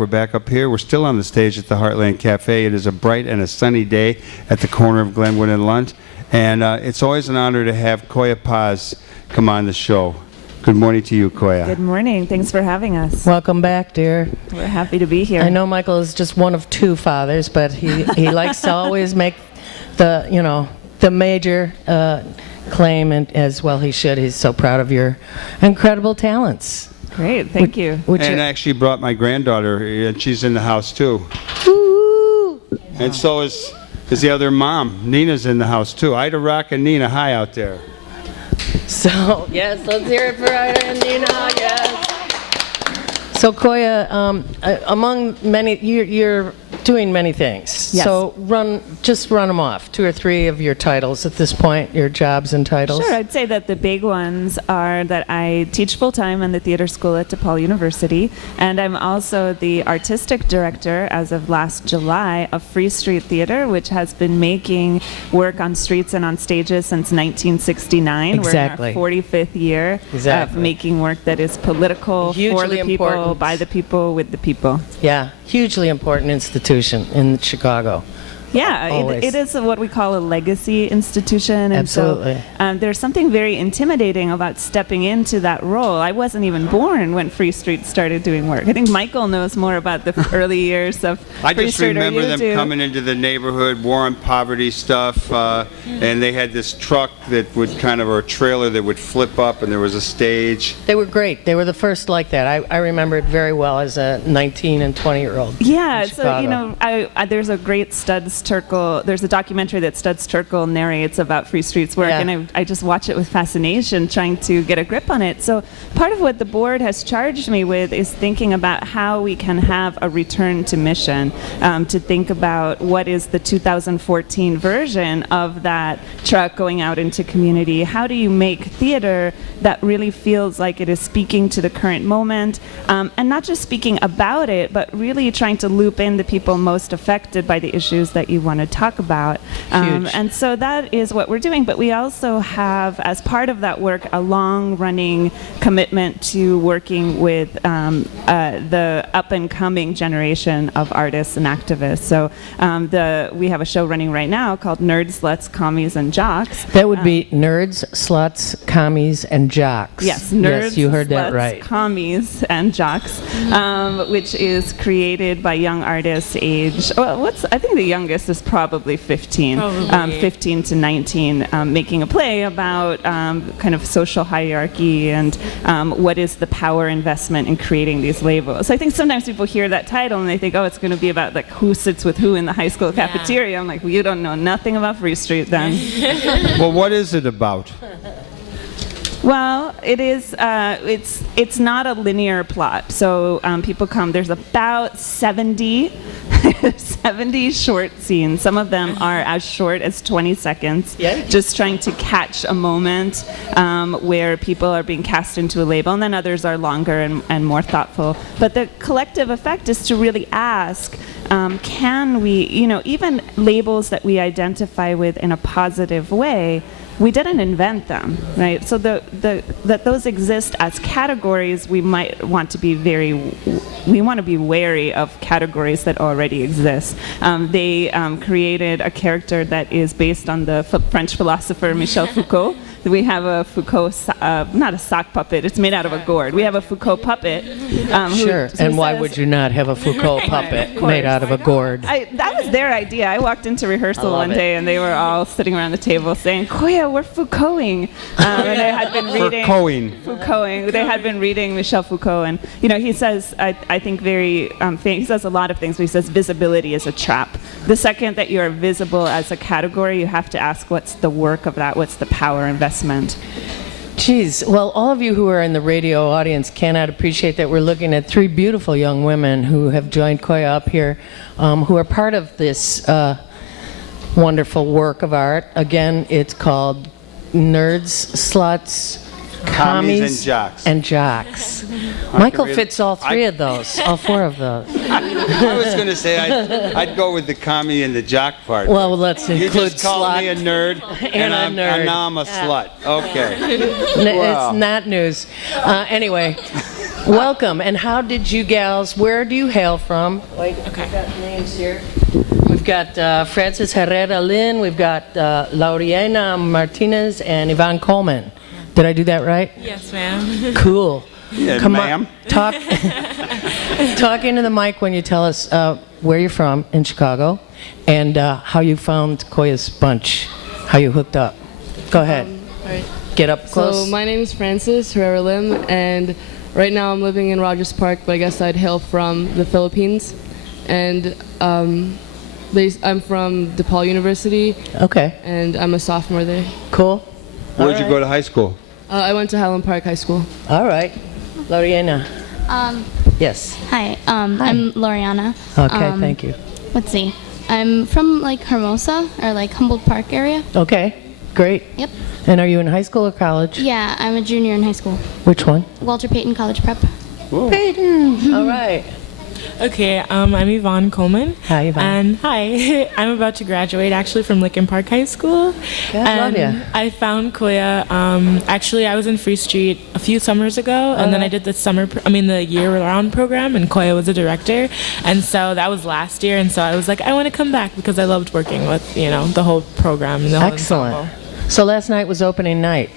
We're back up here. We're still on the stage at the Heartland Cafe. It is a bright and a sunny day at the corner of Glenwood and Lunt. And it's always an honor to have Coya Paz come on the show. Good morning to you, Coya. Good morning. Thanks for having us. Welcome back, dear. We're happy to be here. I know Michael is just one of two fathers, but he likes to always make the major claim, and as well he should. He's so proud of your incredible talents. Great, thank you. And I actually brought my granddaughter, and she's in the house too. Woo! And so is the other mom. Nina's in the house too. Ida Rock and Nina, hi out there. So, yes, let's hear it for Ida and Nina, yes. So, Coya, among many, you're doing many things. Yes. So, just run them off, 2 or 3 of your titles at this point, your jobs and titles. Sure, I'd say that the big ones are that I teach full-time in the theater school at DePaul University, and I'm also the artistic director, as of last July, of Free Street Theater, which has been making work on streets and on stages since 1969. Exactly. We're in our 45th year of making work that is political, Hugely for the people, important. by the people, with the people. Yeah, hugely important institution in Chicago. Yeah, Always. it is what we call a legacy institution. And Absolutely. So there's something very intimidating about stepping into that role. I wasn't even born when Free Street started doing work. I think Michael knows more about the early years of I Free just Street. remember them coming into the neighborhood, war on poverty stuff, and they had this truck that would or a trailer that would flip up, and there was a stage. They were great. They were the first like that. I remember it very well as a 19 and 20-year-old. Yeah, so, there's a great Terkel, there's a documentary that Studs Terkel narrates about Free Street's work, and I just watch it with fascination, trying to get a grip on it. So part of what the board has charged me with is thinking about how we can have a return to mission, to think about what is the 2014 version of that truck going out into community. How do you make theater that really feels like it is speaking to the current moment, and not just speaking about it, but really trying to loop in the people most affected by the issues that you want to talk about. And so that is what we're doing. But we also have, as part of that work, a long-running commitment to working with the up-and-coming generation of artists and activists. So we have a show running right now called Nerds, Sluts, Commies, and Jocks. That would be Nerds, Sluts, Commies, and Jocks. Yes, Nerds, yes, you heard Sluts, that right. Commies, and Jocks, which is created by young artists age, I think the youngest is probably 15, 15 to 19, making a play about kind of social hierarchy and what is the power investment in creating these labels. So I think sometimes people hear that title and they think, oh, it's going to be about like who sits with who in the high school cafeteria. I'm like, well, you don't know nothing about Free Street then. Well, what is it about? Well, it is. It's not a linear plot. So people come. There's about 70 short scenes. Some of them are as short as 20 seconds. Yeah. Just trying to catch a moment where people are being cast into a label, and then others are longer and more thoughtful. But the collective effect is to really ask, can we, even labels that we identify with in a positive way, we didn't invent them, right? So that those exist as categories. We might want to be we want to be wary of categories that already exist. They created a character that is based on the French philosopher Michel Foucault. We have a Foucault, not a sock puppet, it's made out of a gourd. We have a Foucault puppet. Sure, and why would you not have a Foucault puppet made out of a gourd? That was their idea. I walked into rehearsal one day and they were all sitting around the table saying, Coya, we're Foucaulting. And they had been reading Foucaulting. They had been reading Michel Foucault, and he says, I think very he says a lot of things, but he says visibility is a trap. The second that you are visible as a category, you have to ask, what's the work of that? What's the power investment? Geez, well, all of you who are in the radio audience cannot appreciate that we're looking at 3 beautiful young women who have joined Coya up here, who are part of this wonderful work of art. Again, it's called Nerds, Sluts, Commies, and Jocks. Michael fits all 3 of those, all 4 of those. I was going to say I'd go with the commie and the jock part. Well, let's include You just called me a nerd, and now I'm a slut. Okay. Wow. It's not news. Anyway, Welcome. And how did you gals, where do you hail from? Wait, Okay. we've got names here. We've got Francis Herrera Lynn, we've got Lauriana Martinez, and Yvonne Coleman. Did I do that right? Yes, ma'am. Cool. Yeah, Come ma'am. on, talk into the mic when you tell us where you're from in Chicago and how you found Coya's Bunch, how you hooked up. Go ahead. All right. Get up close. So my name is Francis Herrera Lim, and right now I'm living in Rogers Park, but I guess I'd hail from the Philippines. And I'm from DePaul University, Okay, and I'm a sophomore there. cool. Where'd you go to high school? I went to Highland Park High School. All right. Lauriana. Yes. Hi, I'm Loriana. Okay, thank you. Let's see. I'm from like Hermosa or like Humboldt Park area. Okay, great. Yep. And are you in high school or college? Yeah, I'm a junior in high school. Which one? Walter Payton College Prep. Peyton. All right. Okay, I'm Yvonne Coleman. Hi, Yvonne. And hi, I'm about to graduate actually from Lincoln Park High School. Yeah, I love and ya. I found Coya. Actually, I was in Free Street a few summers ago, and then I did the year-round program, and Coya was a director, and so that was last year, and so I was like, I want to come back because I loved working with the whole program and the whole Excellent. ensemble. So last night was opening night.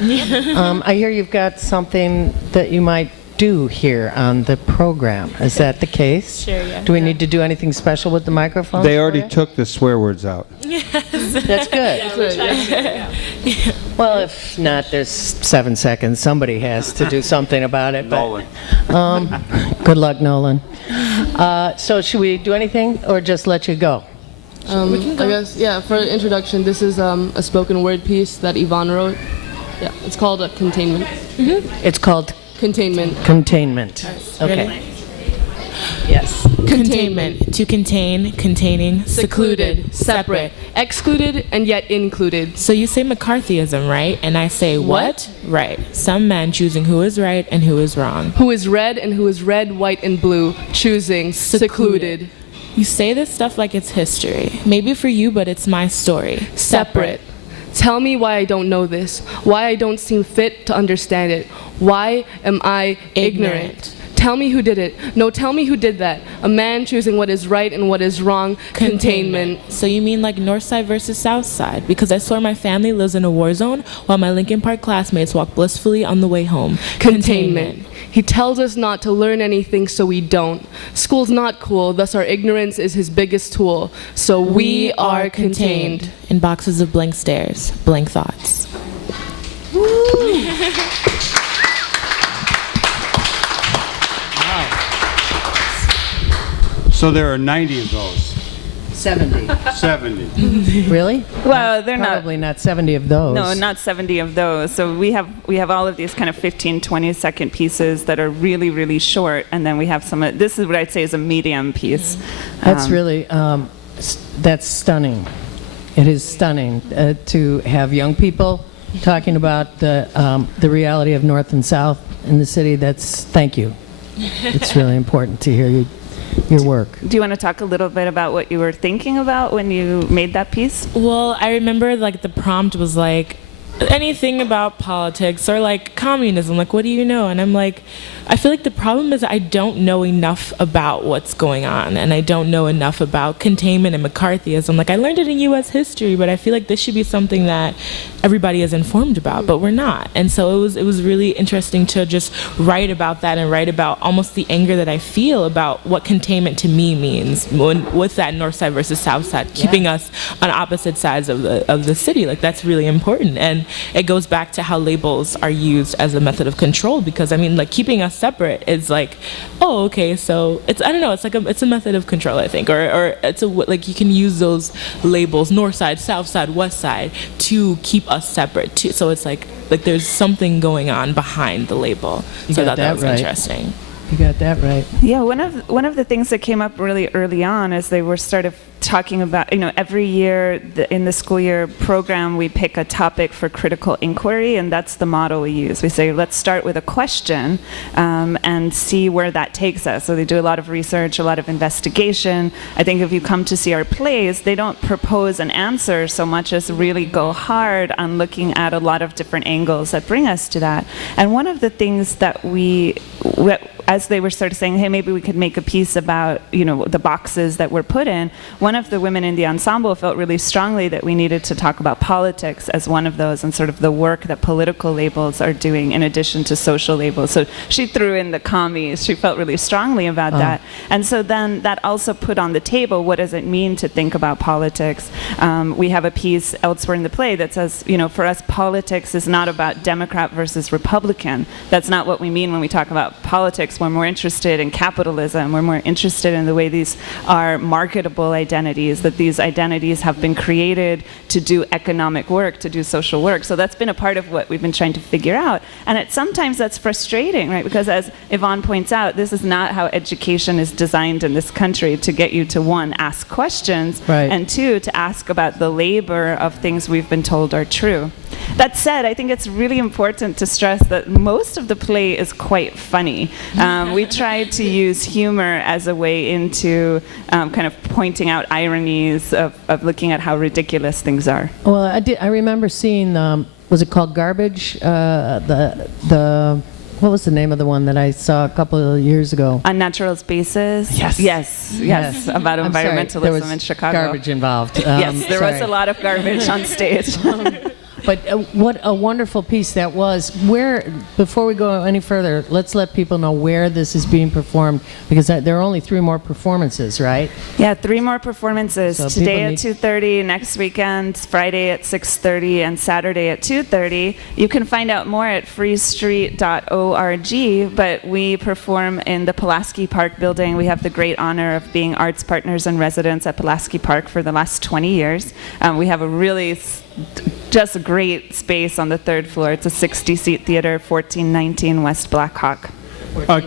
I hear you've got something that you might do here on the program. Is that the case? Sure, yeah. Do we need to do anything special with the microphone? They already took the swear words out. That's good. Well, if not, there's 7 seconds. Somebody has to do something about it. but- Good luck, Nolan. So should we do anything or just let you go? I guess, yeah, for the introduction, this is a spoken word piece that Yvonne wrote. Yeah, it's called Containment. It's called Containment. Containment. Okay. Ready? Yes. Containment. To contain, containing, Secluded, separate, excluded, and yet included. So you say McCarthyism, right? And I say what? Right. Some man choosing who is right and who is wrong. Who is red and who is red, white, and blue, choosing secluded. You say this stuff like it's history. Maybe for you, but it's my story. Separate. Tell me why I don't know this, why I don't seem fit to understand it. Why am I ignorant? Tell me who did it. No, tell me who did that. A man choosing what is right and what is wrong. Containment. So you mean like North Side versus South Side? Because I swear my family lives in a war zone while my Lincoln Park classmates walk blissfully on the way home. Containment. He tells us not to learn anything, so we don't. School's not cool, thus our ignorance is his biggest tool. So we are contained. In boxes of blank stares, blank thoughts. So there are 90 of those. 70. 70. Really? Well, they're Probably not 70 of those. No, not 70 of those. So we have all of these kind of 15, 20-second pieces that are really, really short, and then we have some. This is what I'd say is a medium piece. That's really, that's stunning. It is stunning to have young people talking about the reality of North and South in the city. Thank you. It's really important to hear your work. Do you want to talk a little bit about what you were thinking about when you made that piece? Well, I remember like the prompt was like anything about politics or like communism, like what do you know? And I'm like, I feel like the problem is I don't know enough about what's going on, and I don't know enough about containment and McCarthyism. Like I learned it in U.S. history, but I feel like this should be something that everybody is informed about, but we're not. And so it was really interesting to just write about that and write about almost the anger that I feel about what containment to me means with that North Side versus South Side, keeping us on opposite sides of the city. Like that's really important, and it goes back to how labels are used as a method of control. Because I mean, like keeping us separate is like, oh, okay, so it's I don't know, it's like it's a method of control, I think, or it's a like you can use those labels, North Side, South Side, West Side, to keep us separate too. So it's like there's something going on behind the label. So I thought that was interesting. You got that right. Yeah, one of the things that came up really early on as they were sort of talking about, every year in the school year program, we pick a topic for critical inquiry, and that's the model we use. We say, let's start with a question and see where that takes us. So they do a lot of research, a lot of investigation. I think if you come to see our plays, they don't propose an answer so much as really go hard on looking at a lot of different angles that bring us to that. And one of the things that as they were sort of saying, hey, maybe we could make a piece about, the boxes that we're put in, one of the women in the ensemble felt really strongly that we needed to talk about politics as one of those and sort of the work that political labels are doing in addition to social labels. So she threw in the commies. She felt really strongly about that. And so then that also put on the table, what does it mean to think about politics? We have a piece elsewhere in the play that says, for us, politics is not about Democrat versus Republican. That's not what we mean when we talk about politics. We're more interested in capitalism. We're more interested in the way these are marketable identities, that these identities have been created to do economic work, to do social work. So that's been a part of what we've been trying to figure out. And sometimes that's frustrating, right? Because as Yvonne points out, this is not how education is designed in this country, to get you to, one, ask questions, and two, to ask about the labor of things we've been told are true. That said, I think it's really important to stress that most of the play is quite funny. We tried to use humor as a way into kind of pointing out ironies of looking at how ridiculous things are. Well, I remember seeing, was it called Garbage? What was the name of the one that I saw a couple of years ago? Unnatural Spaces? Yes. About environmentalism in Chicago. Garbage involved. Yes, there was a lot of garbage on stage. But what a wonderful piece that was. Before we go any further, let's let people know where this is being performed, because there are only 3 more performances, right? Yeah, 3 more performances. So today at 2:30, next weekend, Friday at 6:30, and Saturday at 2:30. You can find out more at freestreet.org, but we perform in the Pulaski Park building. We have the great honor of being arts partners and residents at Pulaski Park for the last 20 years. We have a really just a great space on the 3rd floor. It's a 60-seat theater, 1419 West Blackhawk.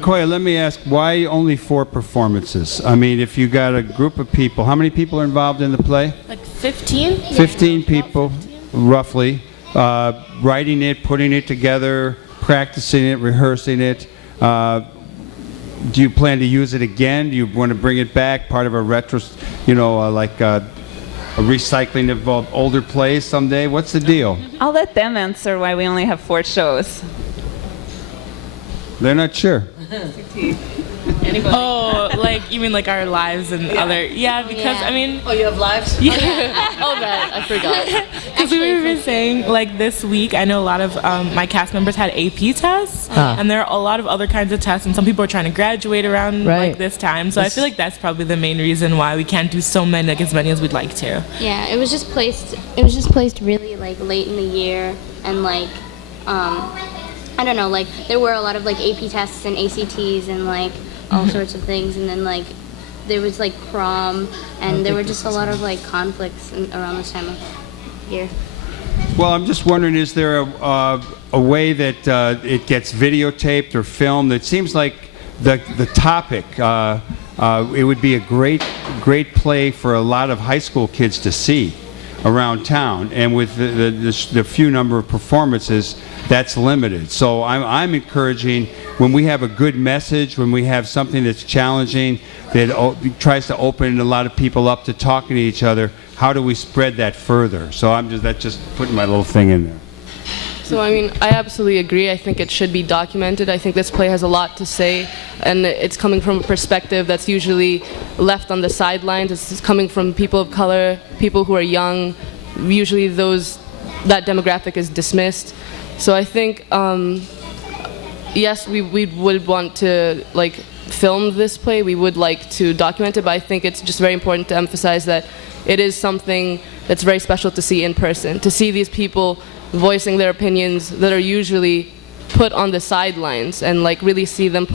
Coya, let me ask, why only 4 performances? I mean, if you got a group of people, how many people are involved in the play? Like 15? 15 people, roughly, writing it, putting it together, practicing it, rehearsing it. Do you plan to use it again? Do you want to bring it back, part of a retro, a recycling of older plays someday? What's the deal? I'll let them answer why we only have 4 shows. They're not sure. Anybody? Oh, you mean like our lives and other... Yeah, because, I mean... Oh, you have lives? Yeah. That, I forgot. Because we were saying, this week, I know a lot of my cast members had AP tests, and there are a lot of other kinds of tests, and some people are trying to graduate around this time. So I feel like that's probably the main reason why we can't do so many, as many as we'd like to. Yeah, it was just placed really late in the year, and I don't know, there were a lot of AP tests and ACTs and all sorts of things, and then there was prom, and there were just a lot of conflicts around this time of year. Well, I'm just wondering, is there a way that it gets videotaped or filmed? It seems like the topic, it would be a great play for a lot of high school kids to see around town, and with the few number of performances, that's limited. So I'm encouraging, when we have a good message, when we have something that's challenging, that tries to open a lot of people up to talking to each other, how do we spread that further? So that's just putting my little thing in there. So, I absolutely agree. I think it should be documented. I think this play has a lot to say, and it's coming from a perspective that's usually left on the sidelines. It's coming from people of color, people who are young. Usually that demographic is dismissed. So I think, yes, we would want to film this play. We would like to document it, but I think it's just very important to emphasize that it is something that's very special to see in person, to see these people voicing their opinions that are usually put on the sidelines, and really see them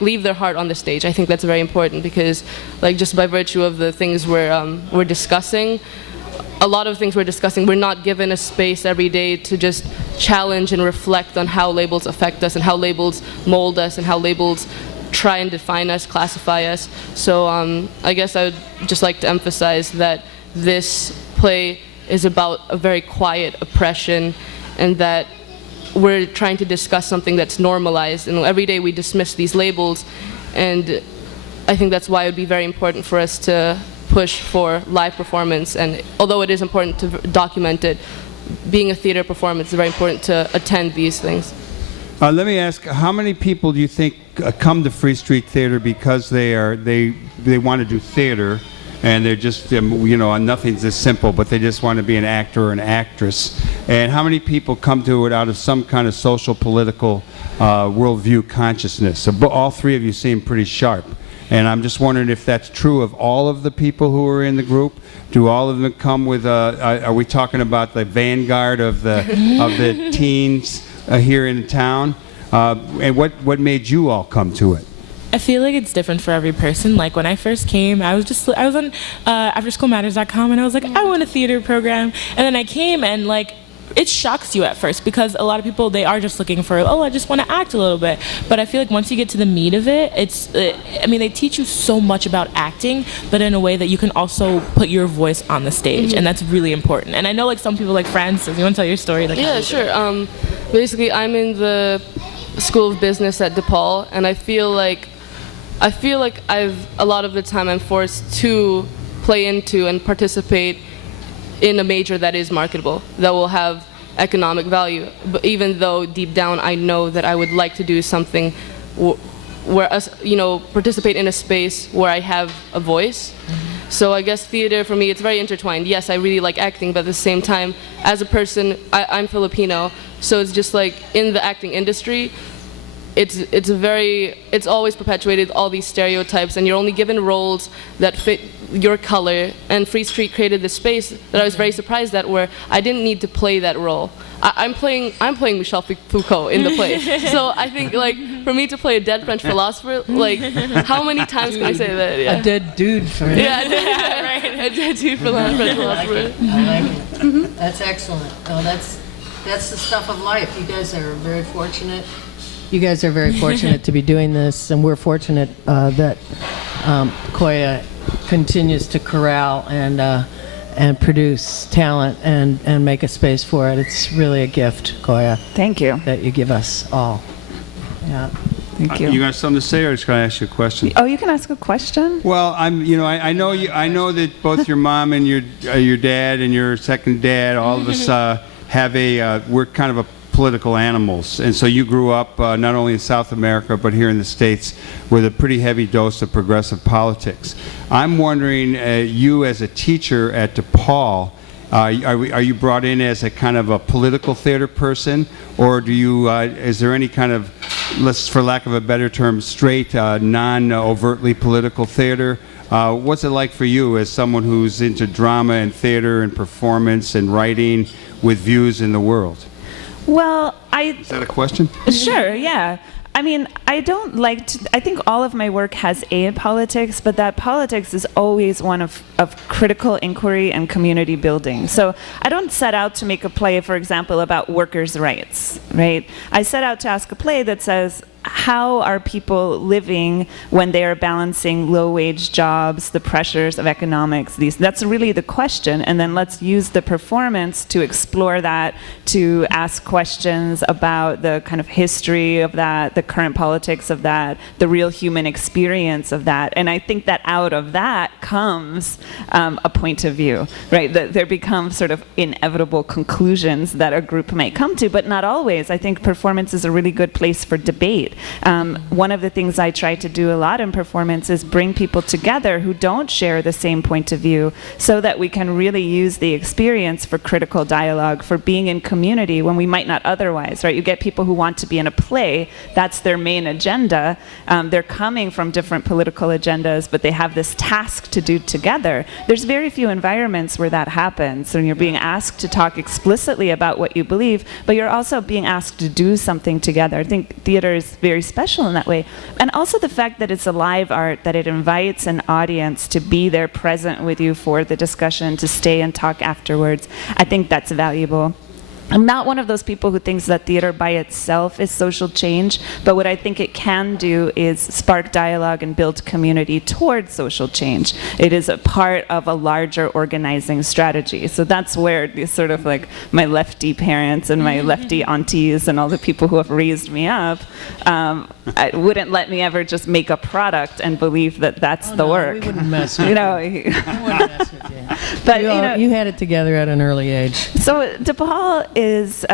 leave their heart on the stage. I think that's very important, because just by virtue of the things we're discussing, a lot of things we're discussing, we're not given a space every day to just challenge and reflect on how labels affect us and how labels mold us and how labels try and define us, classify us. So I guess I would just like to emphasize that this play is about a very quiet oppression, and that we're trying to discuss something that's normalized, and every day we dismiss these labels, and I think that's why it would be very important for us to push for live performance. And although it is important to document it, being a theater performance is very important to attend these things. Let me ask, how many people do you think come to Free Street Theater because they want to do theater, and they're just, nothing's as simple, but they just want to be an actor or an actress? And how many people come to it out of some kind of social, political worldview consciousness? So all three of you seem pretty sharp. And I'm just wondering if that's true of all of the people who are in the group. Do all of them come with are we talking about the vanguard of the teens here in town? And what made you all come to it? I feel like it's different for every person. Like when I first came, I was on afterschoolmatters.com, and I was like, I want a theater program. And then I came, and like, it shocks you at first, because a lot of people, they are just looking for, I just want to act a little bit. But I feel like once you get to the meat of it, they teach you so much about acting, but in a way that you can also put your voice on the stage, and that's really important. And I know like some people, like Francis, you want to tell your story? Like, yeah, sure. Basically, I'm in the School of Business at DePaul, and I feel like a lot of the time I'm forced to play into and participate in a major that is marketable, that will have economic value. But even though deep down I know that I would like to do something where participate in a space where I have a voice. So I guess theater for me, it's very intertwined. Yes, I really like acting, but at the same time, as a person, I'm Filipino, so it's just like in the acting industry, it's always perpetuated all these stereotypes, and you're only given roles that fit your color. And Free Street created this space that I was very surprised at, where I didn't need to play that role. I'm playing Michel Foucault in the play. So I think like for me to play a dead French philosopher, like how many times can I say that? Yeah. A dead dude for me. Yeah, a dead dude for French philosopher. I like it. That's excellent. Oh, that's the stuff of life. You guys are very fortunate. You guys are very fortunate to be doing this, and we're fortunate that Coya continues to corral and produce talent and make a space for it. It's really a gift, Coya. Thank you. That you give us all. Yeah. Thank you. You got something to say, or just gonna ask you a question? Oh, you can ask a question. Well, I know you. I know that both your mom and your dad and your second dad, all of us have we're kind of a political animals, and so you grew up not only in South America but here in the States with a pretty heavy dose of progressive politics. I'm wondering, you as a teacher at DePaul, are you brought in as a kind of a political theater person, or do you is there any kind of, for lack of a better term, straight non-overtly political theater? What's it like for you as someone who's into drama and theater and performance and writing with views in the world? Well, Is that a question? Sure, yeah. I mean, I don't like to, I think all of my work has politics, but that politics is always one of critical inquiry and community building. So I don't set out to make a play, for example, about workers' rights, right? I set out to ask a play that says, how are people living when they are balancing low-wage jobs, the pressures of economics? That's really the question, and then let's use the performance to explore that, to ask questions about the kind of history of that, the current politics of that, the real human experience of that. And I think that out of that comes a point of view, right? That there become sort of inevitable conclusions that a group might come to, but not always. I think performance is a really good place for debate. One of the things I try to do a lot in performance is bring people together who don't share the same point of view, so that we can really use the experience for critical dialogue, for being in community when we might not otherwise, right? You get people who want to be in a play, that's their main agenda. They're coming from different political agendas, but they have this task to do together. There's very few environments where that happens, and you're being asked to talk explicitly about what you believe, but you're also being asked to do something together. I think theater is very special in that way. And also the fact that it's a live art, that it invites an audience to be there present with you for the discussion, to stay and talk afterwards. I think that's valuable. I'm not one of those people who thinks that theater by itself is social change, but what I think it can do is spark dialogue and build community towards social change. It is a part of a larger organizing strategy. So that's where these sort of like my lefty parents and my lefty aunties and all the people who have raised me up I wouldn't let me ever just make a product and believe that that's the work. We wouldn't mess with you know, We wouldn't mess with you. but You had it together at an early age. So DePaul is,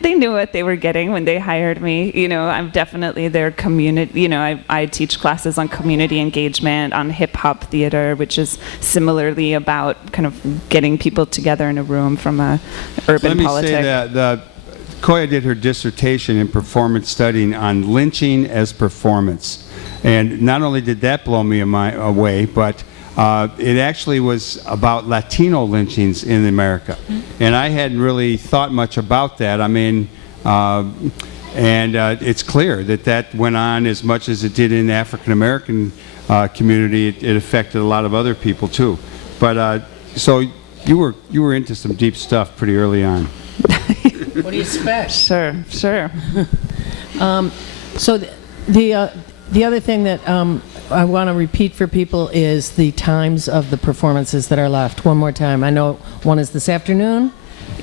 they knew what they were getting when they hired me. You know, I'm definitely their community, you know, I teach classes on community engagement, on hip hop theater, which is similarly about kind of getting people together in a room from a urban politics. Let me say that Coya did her dissertation in performance studying on lynching as performance. And not only did that blow me away, but it actually was about Latino lynchings in America. And I hadn't really thought much about that. I mean, it's clear that that went on as much as it did in the African American community. It affected a lot of other people too. But so you were into some deep stuff pretty early on. What do you expect? Sure. So the other thing that I want to repeat for people is the times of the performances that are left. One more time. I know one is this afternoon.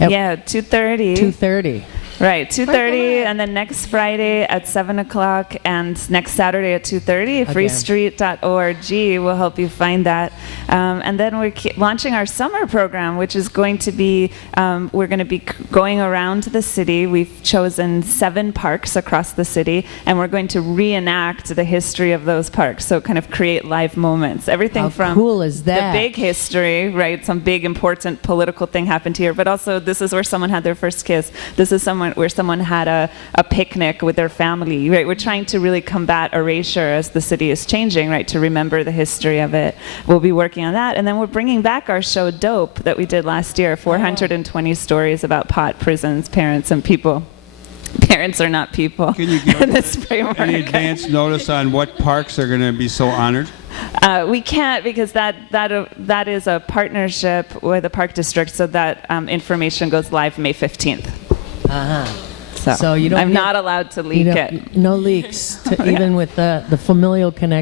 Yeah, 2:30. 2:30. Right, 2:30, and then next Friday at 7 o'clock, and next Saturday at 2:30. Freestreet.org will help you find that. And then we're launching our summer program, which is going to be, we're going to be going around the city. We've chosen 7 parks across the city, and we're going to reenact the history of those parks. So kind of create live moments. Everything How from cool is that? the big history, right? Some big important political thing happened here, but also this is where someone had their first kiss. This is where someone had a picnic with their family, right? We're trying to really combat erasure as the city is changing, right? To remember the history of it. We'll be working on that. And then we're bringing back our show Dope that we did last year, 420 stories about pot, prisons, parents, and people. Parents are not people. Can you give in this framework. any advance notice on what parks are going to be so honored? We can't, because that is a partnership with the Park District, so that information goes live May 15th. So you don't I'm not allowed to leak it. No leaks, even with the familial connection.